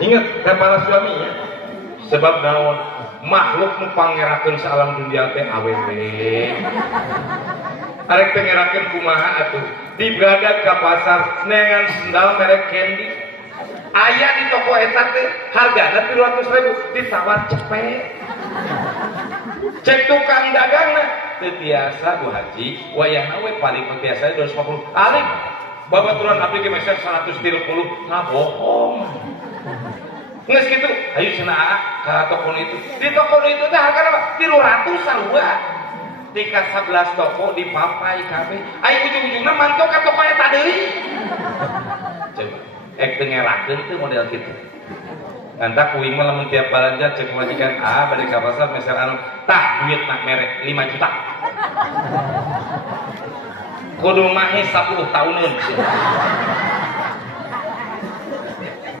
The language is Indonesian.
Ingat para suami ya, sebab naon makhluk nu pangerakeun salam dunia teh awewe. Arek teh ngerakeun kumaha atuh? Dibradak ka pasar nengan sendal merek Candy. Aya di toko eta teh hargana 300.000 ditawar cepet. Cek tukang dagangna teu biasa Bu Haji, wayahna we paling biasa 250. Alik babaturan abdi ge meser 130 ngabohong. Nges gitu, ayo cenah ka toko itu. Di toko itu teh hargana 300 sarua. Tingkat 11 toko dipapai kabeh. Ayo ujung-ujungna mantok ka toko eta deui. Coba ek teu ngerakeun teu model kitu. Ngantak kuing mah lamun tiap balanja cek majikan bade ka pasar meser anu tah duit nak merek 5 juta. Kudu mahe 10 tahunan.